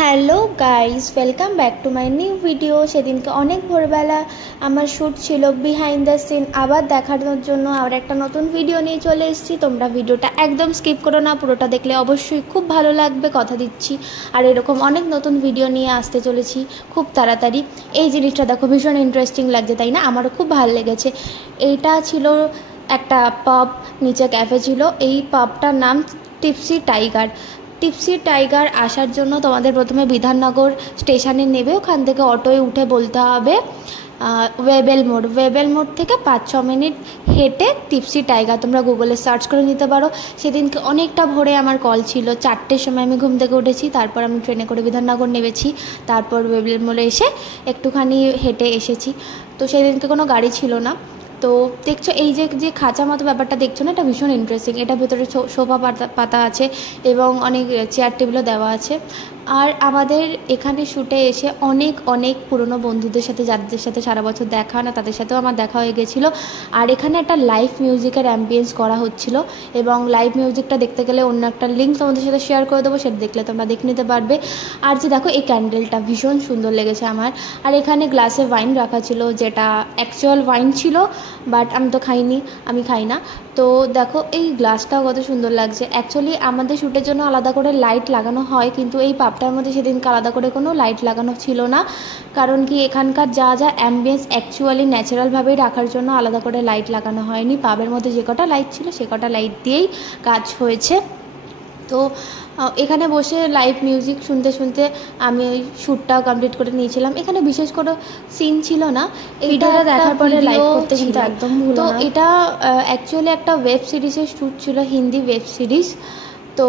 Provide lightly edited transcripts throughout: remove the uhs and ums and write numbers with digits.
Hello guys, welcome back to my new video. সেদিনকে অনেক ভোরবেলা আমার শ্যুট ছিল বিহাইন্ড দ্য সিন, আবার দেখানোর জন্য আর একটা নতুন ভিডিও নিয়ে চলে এসেছি। তোমরা ভিডিওটা একদম স্কিপ করো না, পুরোটা দেখলে অবশ্যই খুব ভালো লাগবে, কথা দিচ্ছি। আর এরকম অনেক নতুন ভিডিও নিয়ে আসতে চলেছি খুব তাড়াতাড়ি। এই জিনিসটা দেখো, ভীষণ ইন্টারেস্টিং লাগছে, তাই না? আমারও খুব ভালো লেগেছে। এইটা ছিল একটা পাব, নিচে ক্যাফে ছিল। এই পাবটার নাম টিপসি টাইগার। টিপসি টাইগার আসার জন্য তোমাদের প্রথমে বিধাননগর স্টেশনে নেবে, ওখান থেকে অটোয় উঠে বলতে হবে ওয়েবেল মোড় থেকে 5-6 মিনিট হেঁটে টিপসি টাইগার। তোমরা গুগলে সার্চ করে নিতে পারো। সেদিনকে অনেকটা ভোরে আমার কল ছিল, 4টের সময় আমি ঘুম থেকে উঠেছি। তারপর আমি ট্রেনে করে বিধাননগর নেমেছি, তারপর ওয়েবেল মোড়ে এসে একটুখানি হেঁটে এসেছি। তো সেদিনকে কোনো গাড়ি ছিল না। তো দেখছো এই যে খাঁচা মতো ব্যাপারটা দেখছো না, এটা ভীষণ ইন্টারেস্টিং। এটা ভেতরে সোফা পাতা আছে এবং অনেক চেয়ার টেবিলও দেওয়া আছে। আর আমাদের এখানে শ্যুটে এসে অনেক পুরনো বন্ধুদের সাথে, যাদের সাথে সারা বছর দেখা না, তাদের সাথেও আমার দেখা হয়ে গেছিলো। আর এখানে একটা লাইভ মিউজিকের অ্যাম্বিয়েন্স করা হচ্ছিলো, এবং লাইভ মিউজিকটা দেখতে গেলে অন্য একটা লিঙ্ক তোমাদের সাথে শেয়ার করে দেবো, সেটা দেখলে তোমরা দেখে নিতে পারবে। আর যে দেখো, এই ক্যান্ডেলটা ভীষণ সুন্দর লেগেছে আমার। আর এখানে গ্লাসে ওয়াইন রাখা ছিল, যেটা অ্যাকচুয়াল ওয়াইন ছিল, বাট আমি তো খাইনি, আমি খাই না। তো দেখো এই গ্লাসটাও কত সুন্দর লাগছে। অ্যাকচুয়ালি আমাদের শ্যুটের জন্য আলাদা করে লাইট লাগানো হয়, কিন্তু এই পাবটার মধ্যে সেদিনকে আলাদা করে কোনো লাইট লাগানো ছিল না। কারণ কি, এখানকার যা অ্যাম্বিয়েন্স অ্যাকচুয়ালি ন্যাচারালভাবেই রাখার জন্য আলাদা করে লাইট লাগানো হয়নি। পাবের মধ্যে যে কটা লাইট ছিল সে কটা লাইট দিয়েই কাজ হয়েছে। তো এখানে বসে লাইভ মিউজিক শুনতে শুনতে আমি ওই শ্যুটটাও কমপ্লিট করে নিয়েছিলাম। এখানে বিশেষ করে সিন ছিল না, ভিডিওটা দেখার পরে লাইভ করতে কিন্তু একদম ভুলো না। তো এটা অ্যাকচুয়ালি একটা ওয়েব সিরিজের শ্যুট ছিল, হিন্দি ওয়েব সিরিজ। তো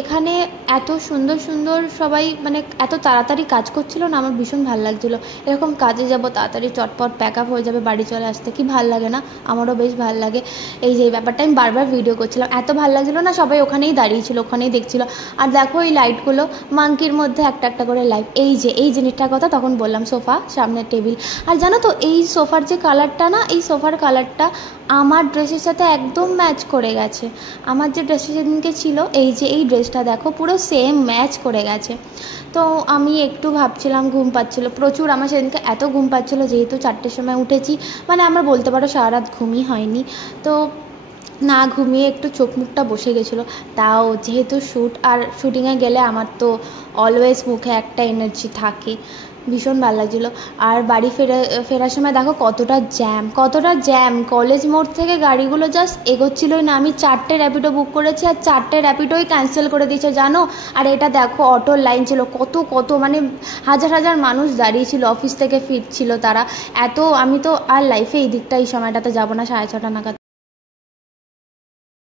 এখানে এত সুন্দর সুন্দর সবাই, মানে এত তাড়াতাড়ি কাজ করছিল না, আমার ভীষণ ভালো লাগছিলো। এরকম কাজে যাব, তাড়াতাড়ি চটপট প্যাক আপ হয়ে যাবে, বাড়ি চলে আসতে কি ভাল লাগে না? আমারও বেশ ভালো লাগে। এই যে ব্যাপারটা আমি বারবার ভিডিও করছিলাম, এত ভালো লাগছিলো না, সবাই ওখানেই দাঁড়িয়েছিল, ওখানেই দেখছিল। আর দেখো এই লাইটগুলো, মাঙ্কির মধ্যে একটা একটা করে লাইট। এই জিনিসটার কথা তখন বললাম, সোফা, সামনের টেবিল। আর জানো তো, এই সোফার যে কালারটা না, এই সোফার কালারটা আমার ড্রেসের সাথে একদম ম্যাচ করে গেছে। আমার যে ড্রেসটা সেদিনকে ছিল, এই যে এই ড্রেসটা দেখো, পুরো সেম ম্যাচ করে গেছে। তো আমি একটু ভাবছিলাম, ঘুম পাচ্ছিলো প্রচুর আমার সেদিনকে, এত ঘুম পাচ্ছিলো, যেহেতু 4টের সময় উঠেছি, মানে আমার বলতে পারো সারা রাত ঘুমই হয়নি। তো না ঘুমিয়ে একটু চোখ মুখটা বসে গেছিলো। তাও যেহেতু শ্যুট, আর শ্যুটিংয়ে গেলে আমার তো অলওয়েজ মুখে একটা এনার্জি থাকে, ভীষণ ভালো লাগছিলো। আর বাড়ি ফেরার সময় দেখো কতটা জ্যাম। কলেজ মোড় থেকে গাড়িগুলো জাস্ট এগোচ্ছিলোই না। আমি 4টে র্যাপিডো বুক করেছি, আর 4টে র্যাপিডোই ক্যান্সেল করে দিয়েছে, জানো। আর এটা দেখো, অটোর লাইন ছিল কত, মানে হাজার মানুষ দাঁড়িয়েছিল, অফিস থেকে ফিরছিল তারা। আমি তো আর লাইফে এই দিকটা এই সময়টাতে যাবো না, 6:30 নাগাদ